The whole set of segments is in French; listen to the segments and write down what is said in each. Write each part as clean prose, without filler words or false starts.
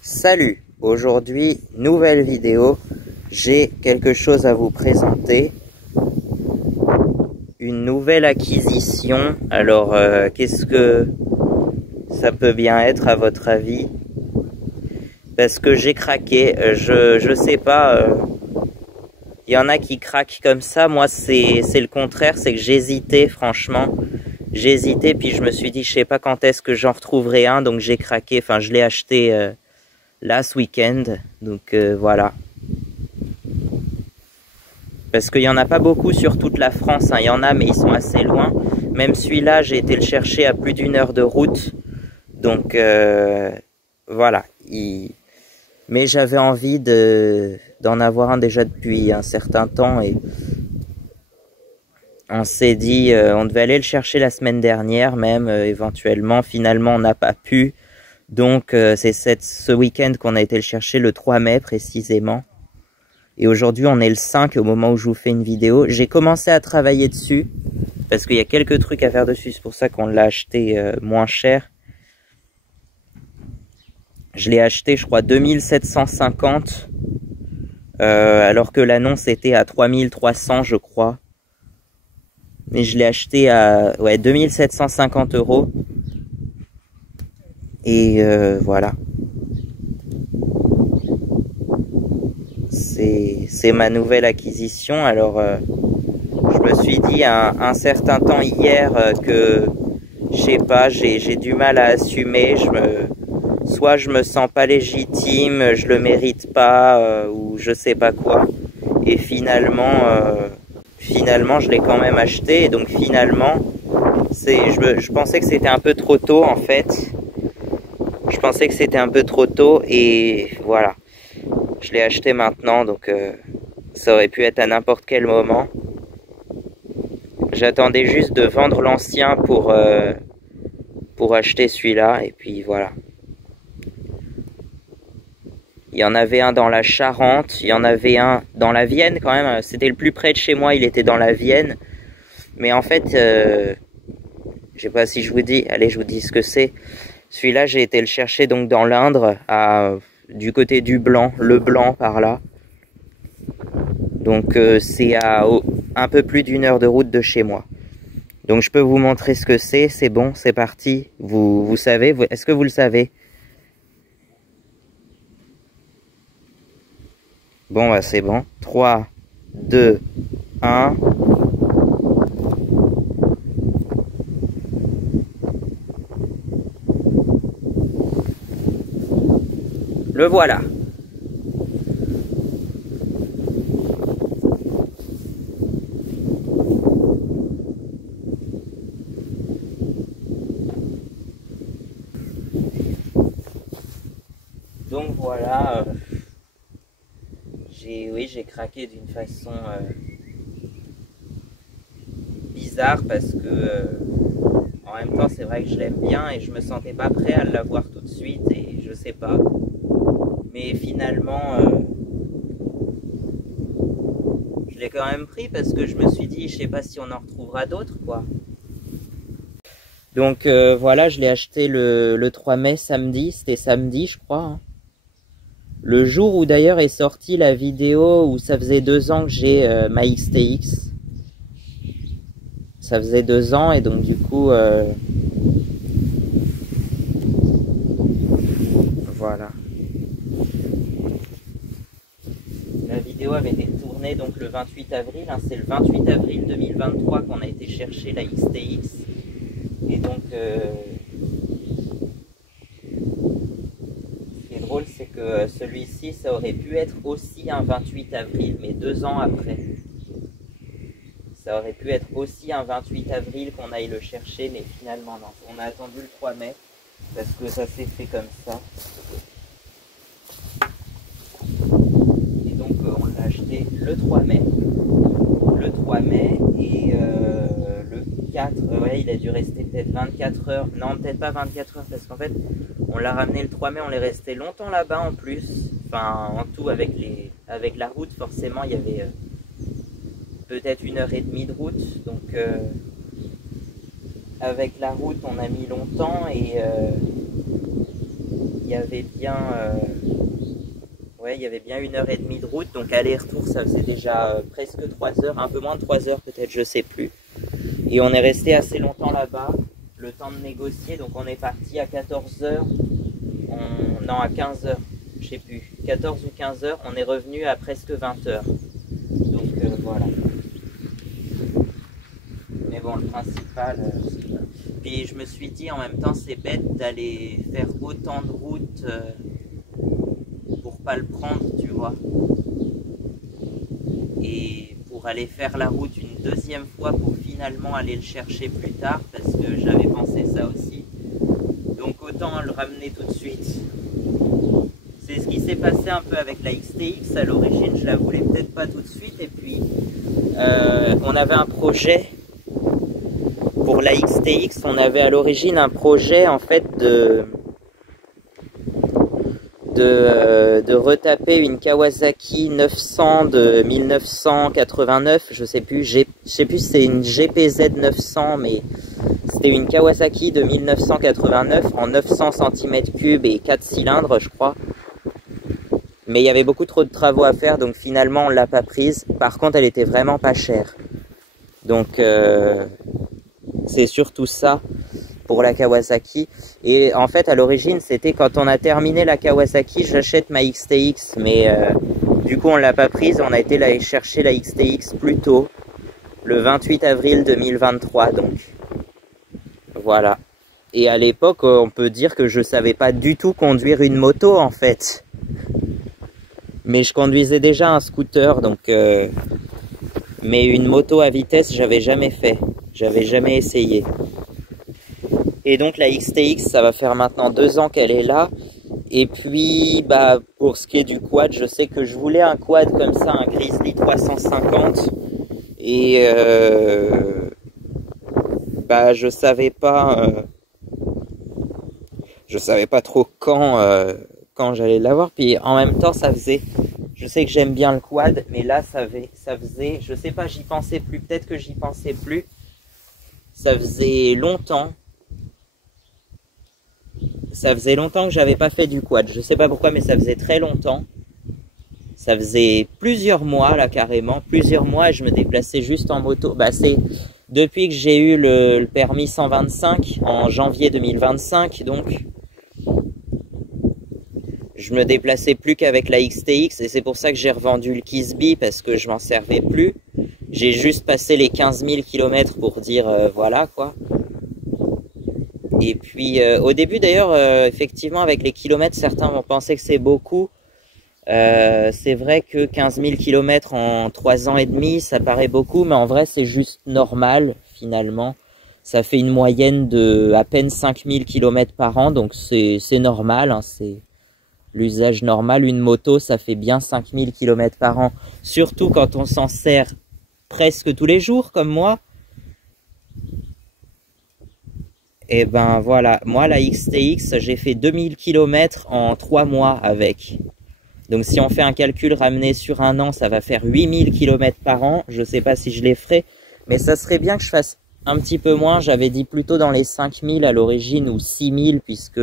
Salut, aujourd'hui nouvelle vidéo, j'ai quelque chose à vous présenter, une nouvelle acquisition. Alors qu'est-ce que ça peut bien être à votre avis? Parce que j'ai craqué, je sais pas, il y en a qui craquent comme ça, moi c'est le contraire, c'est que j'hésitais franchement. J'hésitais puis je me suis dit je sais pas quand est-ce que j'en retrouverai un, donc j'ai craqué, enfin je l'ai acheté là ce week-end, donc voilà. Parce qu'il n'y en a pas beaucoup sur toute la France, hein. Il y en a mais ils sont assez loin. Même celui-là j'ai été le chercher à plus d'1 heure de route, donc voilà. Mais j'avais envie d'en avoir un déjà depuis un certain temps et on s'est dit on devait aller le chercher la semaine dernière même éventuellement. Finalement on n'a pas pu. Donc c'est ce week-end qu'on a été le chercher, le 3 mai précisément. Et aujourd'hui on est le 5 au moment où je vous fais une vidéo. J'ai commencé à travailler dessus parce qu'il y a quelques trucs à faire dessus. C'est pour ça qu'on l'a acheté moins cher. Je l'ai acheté je crois 2750 alors que l'annonce était à 3300 je crois. Mais je l'ai acheté à 2750 €. Et voilà. C'est ma nouvelle acquisition. Alors je me suis dit un certain temps hier que je sais pas, j'ai du mal à assumer. Soit je me sens pas légitime, je le mérite pas ou je sais pas quoi. Et finalement je l'ai quand même acheté. Et donc finalement je pensais que c'était un peu trop tôt en fait. Je pensais que c'était un peu trop tôt et voilà. Je l'ai acheté maintenant, donc ça aurait pu être à n'importe quel moment. J'attendais juste de vendre l'ancien pour acheter celui-là, et puis voilà. Il y en avait un dans la Charente, il y en avait un dans la Vienne quand même. C'était le plus près de chez moi, il était dans la Vienne. Mais en fait, je sais pas si je vous dis, allez je vous dis ce que c'est. Celui-là j'ai été le chercher donc dans l'Indre, du côté du Blanc, le Blanc par là. Donc c'est à un peu plus d'1 heure de route de chez moi. Donc je peux vous montrer ce que c'est bon, c'est parti. Vous savez, est-ce que vous le savez? Bon bah c'est bon. 3, 2, 1. Le voilà. Donc voilà, j'ai craqué d'une façon bizarre parce que en même temps c'est vrai que je l'aime bien et je me sentais pas prêt à l'avoir tout de suite et je sais pas. Mais finalement je l'ai quand même pris parce que je me suis dit je sais pas si on en retrouvera d'autres quoi. Donc voilà, je l'ai acheté le 3 mai samedi, c'était samedi je crois, hein. Le jour où d'ailleurs est sortie la vidéo où ça faisait 2 ans que j'ai ma XTX. Ça faisait 2 ans et donc du coup voilà. La vidéo avait été tournée donc le 28 avril, hein, c'est le 28 avril 2023 qu'on a été chercher la XTX. Et donc ce qui est drôle c'est que celui-ci ça aurait pu être aussi un 28 avril mais 2 ans après. Ça aurait pu être aussi un 28 avril qu'on aille le chercher mais finalement non. On a attendu le 3 mai parce que ça s'est fait comme ça. Et donc on l'a acheté le 3 mai. Le 3 mai et le 4, ouais, il a dû rester peut-être 24 heures. Non, peut-être pas 24 heures parce qu'en fait, on l'a ramené le 3 mai, on est resté longtemps là-bas en plus. Enfin, en tout, avec la route, forcément, il y avait peut-être 1h30 de route. Donc, avec la route, on a mis longtemps et il y avait bien, ouais, il y avait bien 1h30 de route, donc aller-retour, ça faisait déjà presque 3 heures, un peu moins de 3 heures peut-être, je sais plus. Et on est resté assez longtemps là-bas, le temps de négocier, donc on est parti à 14 heures, non à 15 heures, je sais plus, 14 ou 15 heures, on est revenu à presque 20 heures. Donc voilà. Mais bon, le principal, puis je me suis dit en même temps, c'est bête d'aller faire autant de route pour pas le prendre, tu vois. Et pour aller faire la route une deuxième fois pour finalement aller le chercher plus tard, parce que j'avais pensé ça aussi. Donc autant le ramener tout de suite. C'est ce qui s'est passé un peu avec la XTX. À l'origine, je la voulais peut-être pas tout de suite. Et puis, on avait un projet pour la XTX. On avait à l'origine un projet en fait de retaper une Kawasaki 900 de 1989. Je sais plus si c'est une GPZ 900, mais c'était une Kawasaki de 1989 en 900 cm3 et 4 cylindres, je crois. Mais il y avait beaucoup trop de travaux à faire, donc finalement on l'a pas prise. Par contre, elle était vraiment pas chère. Donc c'est surtout ça pour la Kawasaki. Et en fait, à l'origine, c'était quand on a terminé la Kawasaki, j'achète ma XTX. Mais du coup, on l'a pas prise. On a été aller chercher la XTX plus tôt, le 28 avril 2023. Donc voilà. Et à l'époque, on peut dire que je savais pas du tout conduire une moto en fait. Mais je conduisais déjà un scooter, donc mais une moto à vitesse, j'avais jamais fait. J'avais jamais essayé. Et donc la XTX, ça va faire maintenant 2 ans qu'elle est là. Et puis, bah, pour ce qui est du quad, je sais que je voulais un quad comme ça, un Grizzly 350. Et bah, je savais pas trop quand j'allais l'avoir. Puis en même temps, je sais que j'aime bien le quad, mais là, ça faisait, je sais pas, j'y pensais plus, peut-être que j'y pensais plus. Ça faisait longtemps que j'avais pas fait du quad. Je sais pas pourquoi, mais ça faisait très longtemps. Ça faisait plusieurs mois, là, carrément, plusieurs mois, et je me déplaçais juste en moto. Bah, c'est depuis que j'ai eu le permis 125 en janvier 2025, donc je me déplaçais plus qu'avec la XTX, et c'est pour ça que j'ai revendu le Kisby, parce que je m'en servais plus. J'ai juste passé les 15 000 km pour dire voilà quoi. Et puis au début d'ailleurs, effectivement avec les kilomètres, certains vont penser que c'est beaucoup. C'est vrai que 15 000 km en 3 ans et demi, ça paraît beaucoup, mais en vrai c'est juste normal finalement. Ça fait une moyenne de à peine 5 000 km par an, donc c'est normal, hein, c'est l'usage normal. Une moto, ça fait bien 5 000 km par an, surtout quand on s'en sert presque tous les jours comme moi. Et ben voilà, moi la XTX, j'ai fait 2000 km en 3 mois avec. Donc si on fait un calcul ramené sur un an, ça va faire 8000 km par an. Je sais pas si je les ferai, mais ça serait bien que je fasse un petit peu moins. J'avais dit plutôt dans les 5000 à l'origine, ou 6000, puisque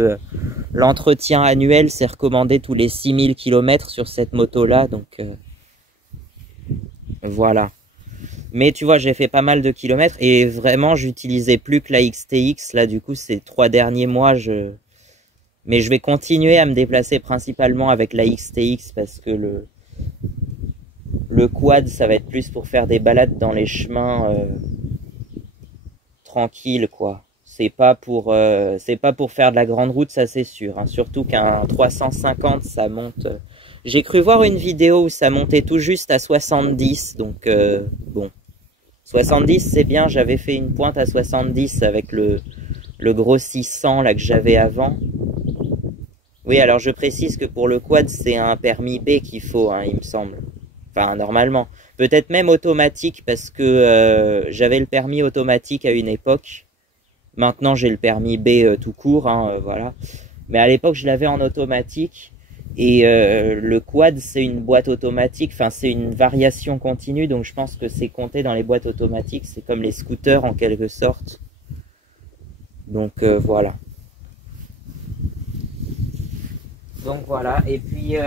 l'entretien annuel s'est recommandé tous les 6000 km sur cette moto-là. Donc voilà. Mais tu vois, j'ai fait pas mal de kilomètres et vraiment, j'utilisais plus que la XTX. Là, du coup, ces 3 derniers mois, mais je vais continuer à me déplacer principalement avec la XTX parce que le quad, ça va être plus pour faire des balades dans les chemins tranquilles, quoi. C'est pas pour faire de la grande route, ça c'est sûr. Hein. Surtout qu'un 350, ça monte. J'ai cru voir une vidéo où ça montait tout juste à 70, donc bon. 70 c'est bien, j'avais fait une pointe à 70 avec le gros 600 là que j'avais avant. Oui, alors je précise que pour le quad c'est un permis B qu'il faut, hein, il me semble. Enfin normalement. Peut-être même automatique parce que j'avais le permis automatique à une époque. Maintenant j'ai le permis B tout court, hein, voilà. Mais à l'époque je l'avais en automatique. Et le quad, c'est une boîte automatique, enfin c'est une variation continue, donc je pense que c'est compté dans les boîtes automatiques, c'est comme les scooters en quelque sorte. Donc voilà. Donc voilà, et puis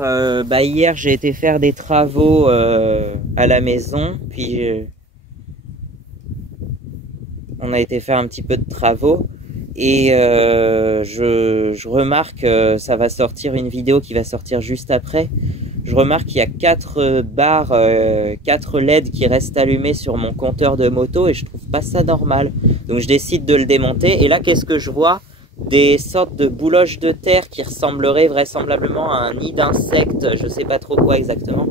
hier j'ai été faire des travaux à la maison, puis on a été faire un petit peu de travaux, et je remarque, ça va sortir une vidéo qui va sortir juste après, je remarque qu'il y a 4 barres, 4 LED qui restent allumées sur mon compteur de moto, et je trouve pas ça normal. Donc je décide de le démonter, et là qu'est-ce que je vois? Des sortes de bouloches de terre qui ressembleraient vraisemblablement à un nid d'insectes, je sais pas trop quoi exactement.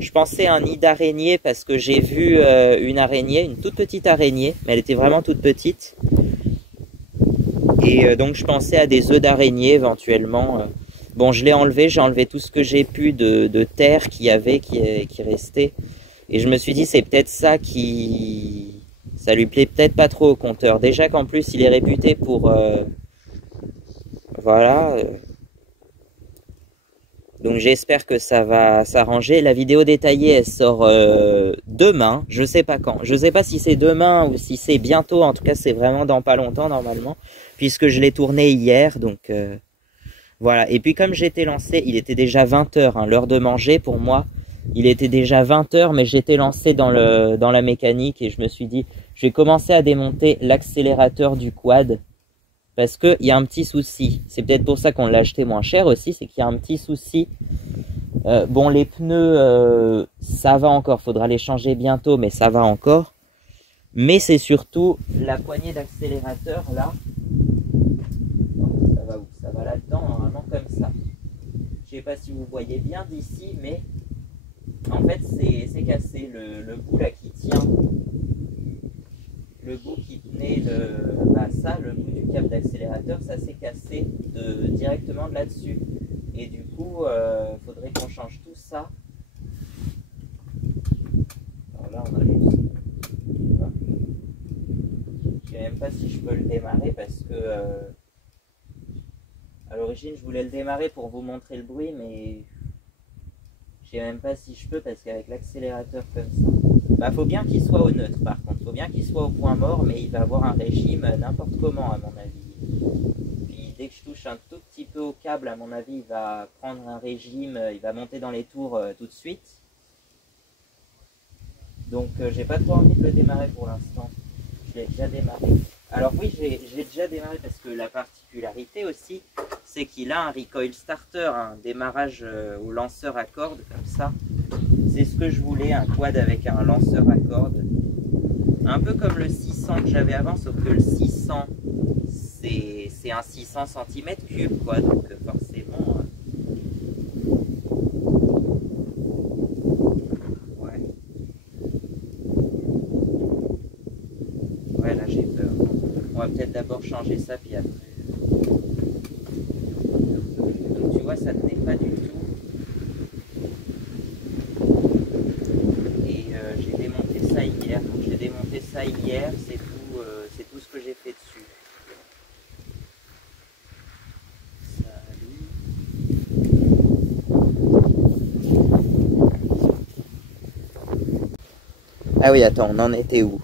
Je pensais à un nid d'araignée parce que j'ai vu une araignée, une toute petite araignée, mais elle était vraiment toute petite. Et donc je pensais à des œufs d'araignée éventuellement. Bon, je l'ai enlevé, j'ai enlevé tout ce que j'ai pu de terre qu'il y avait, qui restait. Et je me suis dit, c'est peut-être ça qui... Ça lui plaît peut-être pas trop au compteur. Déjà qu'en plus, il est réputé pour... Voilà. Donc j'espère que ça va s'arranger. La vidéo détaillée, elle sort demain. Je sais pas quand. Je sais pas si c'est demain ou si c'est bientôt. En tout cas, c'est vraiment dans pas longtemps normalement. Puisque je l'ai tourné hier. Donc voilà. Et puis comme j'étais lancé, il était déjà 20h, hein, l'heure de manger pour moi. Il était déjà 20h, mais j'étais lancé dans la mécanique et je me suis dit, je vais commencer à démonter l'accélérateur du quad. Parce qu'il y a un petit souci. C'est peut-être pour ça qu'on l'a acheté moins cher aussi, c'est qu'il y a un petit souci. Bon, les pneus, ça va encore, faudra les changer bientôt, mais ça va encore. Mais c'est surtout la poignée d'accélérateur, là. Ça va où? Ça va là-dedans, normalement comme ça. Je sais pas si vous voyez bien d'ici, mais en fait, c'est cassé. Le bout là qui tient, le bout qui tenait le bout du câble d'accélérateur, ça s'est cassé directement de là-dessus. Et du coup, faudrait qu'on change tout ça. Alors là, on a juste... Je sais même pas si je peux le démarrer parce que... à l'origine, je voulais le démarrer pour vous montrer le bruit, mais... Je sais même pas si je peux parce qu'avec l'accélérateur comme ça... Bah, faut bien qu'il soit au neutre par contre, faut bien qu'il soit au point mort, mais il va avoir un régime n'importe comment à mon avis. Puis dès que je touche un tout petit peu au câble, à mon avis, il va prendre un régime, il va monter dans les tours tout de suite. Donc j'ai pas trop envie de le démarrer pour l'instant. Je l'ai déjà démarré. Alors oui, j'ai déjà démarré parce que la particularité aussi, c'est qu'il a un recoil starter, un démarrage au lanceur à cordes comme ça. C'est ce que je voulais, un quad avec un lanceur à cordes. Un peu comme le 600 que j'avais avant, sauf que le 600, c'est un 600 cm3, quoi, donc forcément... Ouais. Ouais, là j'ai peur. On va peut-être d'abord changer ça, puis après... Donc tu vois, ça tenait pas du tout. J'ai démonté ça hier, donc j'ai démonté ça hier, c'est tout ce que j'ai fait dessus. Ah oui, attends, on en était où?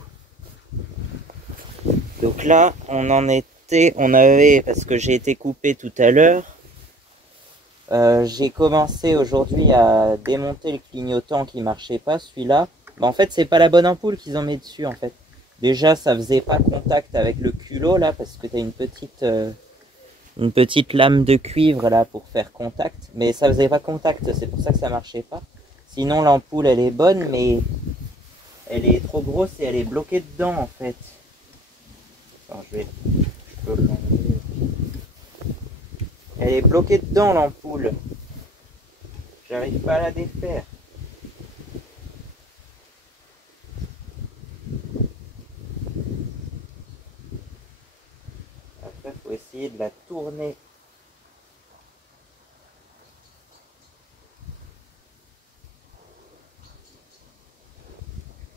Donc là, on avait, parce que j'ai été coupé tout à l'heure, j'ai commencé aujourd'hui à démonter le clignotant qui marchait pas, celui-là. Bah, en fait, c'est pas la bonne ampoule qu'ils ont mis dessus, en fait. Déjà, ça faisait pas contact avec le culot, là, parce que t'as une petite lame de cuivre, là, pour faire contact. Mais ça faisait pas contact, c'est pour ça que ça marchait pas. Sinon, l'ampoule, elle est bonne, mais elle est trop grosse et elle est bloquée dedans, en fait. Attends, je peux l'enlever. Elle est bloquée dedans, l'ampoule. J'arrive pas à la défaire. Après, faut essayer de la tourner.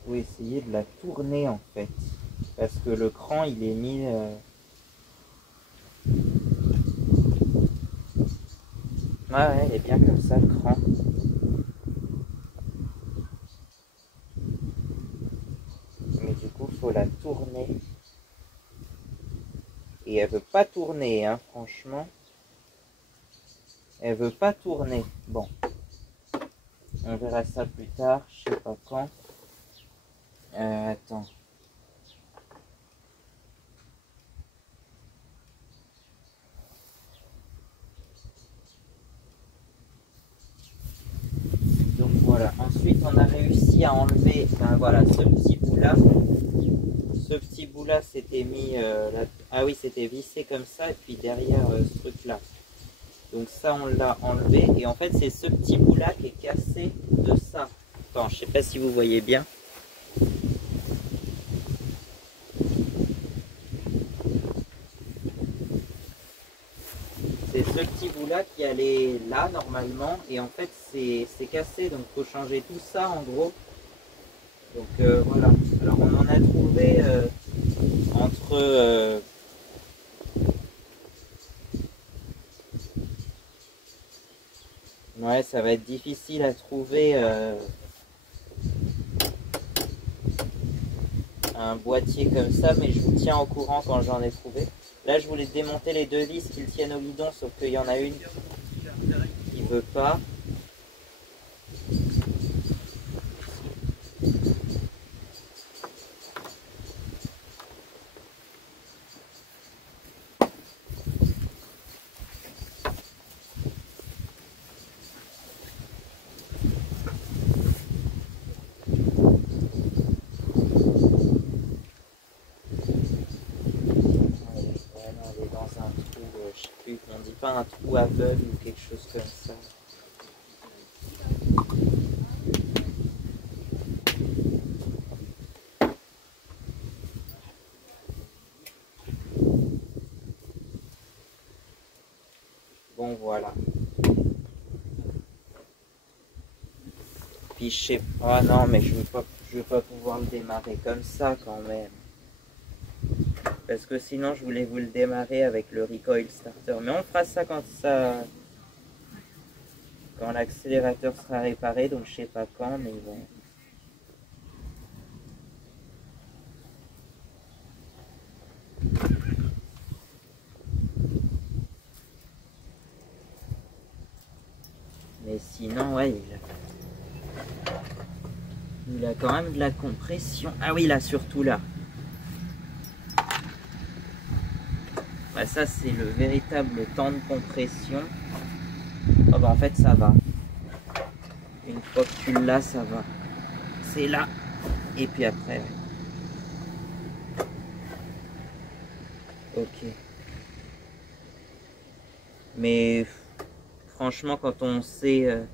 Faut essayer de la tourner, en fait. Parce que le cran, il est mis... Ah ouais, il est bien comme ça, le cran. Mais du coup, faut la tourner. Et elle veut pas tourner, hein, franchement. Elle veut pas tourner. Bon. On verra ça plus tard, je sais pas quand. Attends. Donc voilà. Ensuite, on a réussi à enlever, ben voilà, ce petit bout là. Ce petit bout là, c'était mis, ah oui, c'était vissé comme ça, et puis derrière ce truc là. Donc ça, on l'a enlevé, et en fait, c'est ce petit bout là qui est cassé de ça. Attends, je sais pas si vous voyez bien. C'est ce petit bout là qui allait là normalement, et en fait c'est cassé, donc il faut changer tout ça en gros. Donc voilà, alors on en a trouvé entre ouais, ça va être difficile à trouver un boîtier comme ça, mais je vous tiens au courant quand j'en ai trouvé. Là, je voulais démonter les deux vis qui le tiennent au guidon, sauf qu'il y en a une qui veut pas. On dit pas un trou aveugle ou quelque chose comme ça. Bon voilà. Puis je sais pas, non mais je veux pas pouvoir le démarrer comme ça quand même. Parce que sinon je voulais vous le démarrer avec le recoil starter. Mais on fera ça quand l'accélérateur sera réparé, donc je sais pas quand, mais bon. Mais sinon, ouais, il a quand même de la compression. Ah oui, là, surtout là. Bah, ça, c'est le véritable temps de compression. Oh, bah, en fait, ça va. Une fois que tu l'as, ça va. C'est là. Et puis après. Ok. Mais franchement, quand on sait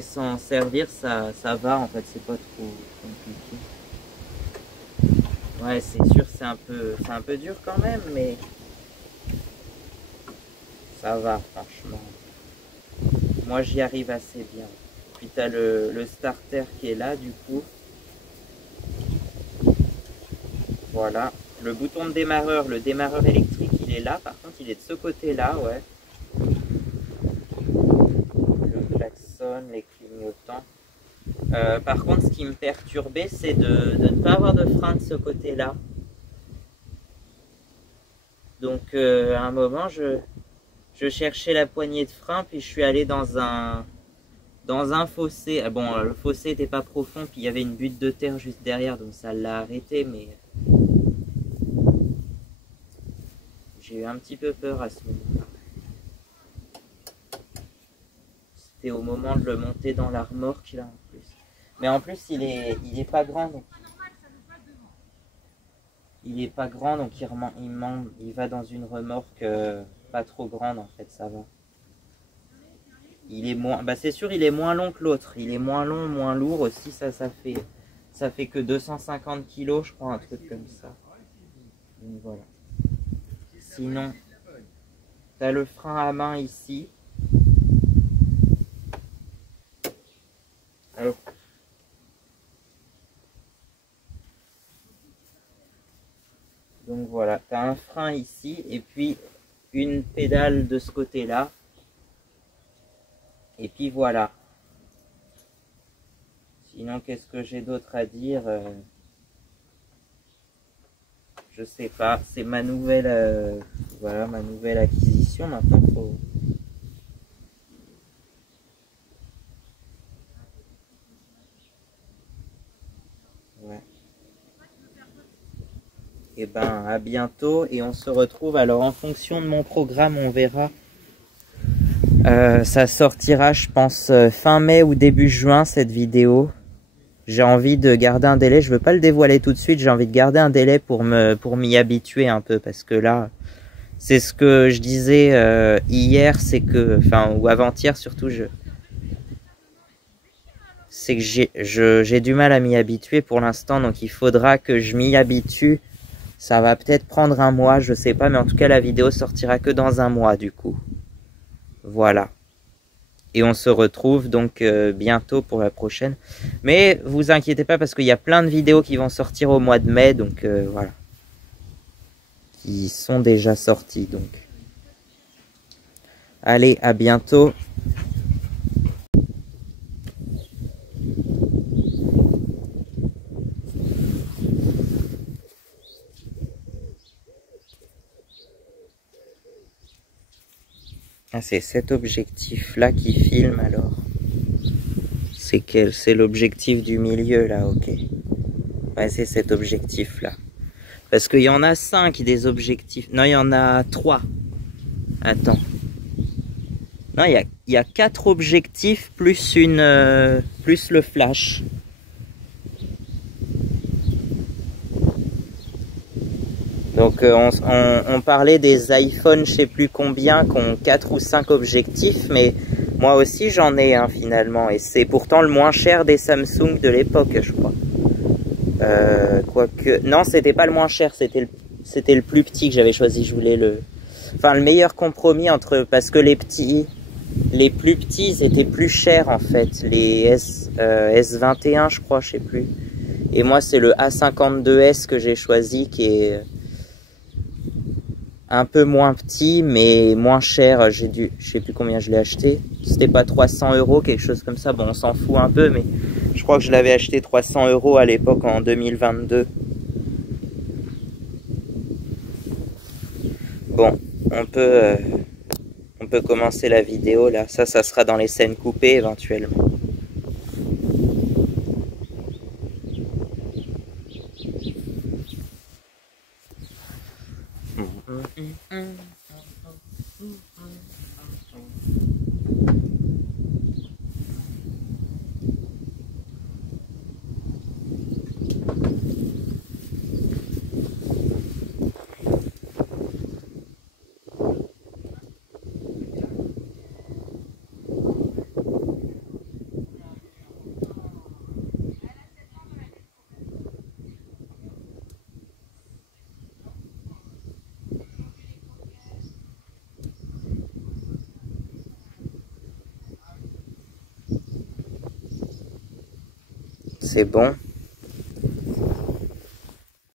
s'en servir, ça va. En fait, c'est pas trop compliqué. Ouais, c'est sûr, c'est un peu dur quand même, mais ça va, franchement. Moi, j'y arrive assez bien. Puis tu as le starter qui est là, du coup. Voilà. Le bouton de démarreur, le démarreur électrique, il est là. Par contre, il est de ce côté-là, ouais. Le klaxon, les clignotants. Par contre, ce qui me perturbait, c'est de ne pas avoir de frein de ce côté-là. Donc, à un moment, je cherchais la poignée de frein, puis je suis allé dans un fossé. Ah bon, le fossé n'était pas profond, puis il y avait une butte de terre juste derrière, donc ça l'a arrêté, mais j'ai eu un petit peu peur à ce moment-là. C'était au moment de le monter dans la remorque, là, en plus. Mais en plus, il est pas grand, donc il est pas grand, donc il va dans une remorque pas trop grande, en fait, ça va. Il est moins, bah c'est sûr, il est moins long que l'autre. Il est moins long, moins lourd aussi. Ça fait que 250 kg, je crois, un truc comme ça. Donc voilà. Sinon, tu as le frein à main ici. Alors, donc voilà, tu as un frein ici et puis une pédale de ce côté-là. Et puis voilà. Sinon, qu'est-ce que j'ai d'autre à dire je sais pas. C'est ma nouvelle Voilà ma nouvelle acquisition. Maintenant, faut... Ouais. Et ben, à bientôt. Et on se retrouve. Alors, en fonction de mon programme, on verra. Ça sortira, je pense, fin mai ou début juin, cette vidéo. J'ai envie de garder un délai. Je veux pas le dévoiler tout de suite. J'ai envie de garder un délai pour m'y habituer un peu. Parce que là... C'est ce que je disais hier, c'est que, enfin, ou avant-hier surtout, c'est que j'ai du mal à m'y habituer pour l'instant, donc il faudra que je m'y habitue. Ça va peut-être prendre un mois, je sais pas, mais en tout cas la vidéo sortira que dans un mois du coup. Voilà. Et on se retrouve donc bientôt pour la prochaine. Mais vous inquiétez pas parce qu'il y a plein de vidéos qui vont sortir au mois de mai, donc voilà. Qui sont déjà sorties donc. Allez, à bientôt. Ah, c'est cet objectif-là qui filme alors. C'est quel? C'est l'objectif du milieu là, ok. Ouais, c'est cet objectif-là. Parce qu'il y en a 5 des objectifs. Non, il y en a 3. Attends. Non, il y a 4 objectifs plus plus le flash. Donc on parlait des iPhones, je sais plus combien, qui ont 4 ou 5 objectifs, mais moi aussi j'en ai un finalement, et c'est pourtant le moins cher des Samsung de l'époque, je crois. Quoique, non, c'était pas le moins cher, c'était le plus petit que j'avais choisi. Je voulais enfin le meilleur compromis entre, parce que les plus petits étaient plus chers en fait, les S21 je crois, je sais plus. Et moi c'est le A52s que j'ai choisi, qui est un peu moins petit mais moins cher. Je sais plus combien je l'ai acheté. C'était pas 300 €, quelque chose comme ça. Bon, on s'en fout un peu, mais je crois que je l'avais acheté 300 € à l'époque en 2022. Bon, on peut commencer la vidéo là. Ça sera dans les scènes coupées éventuellement. C'est bon.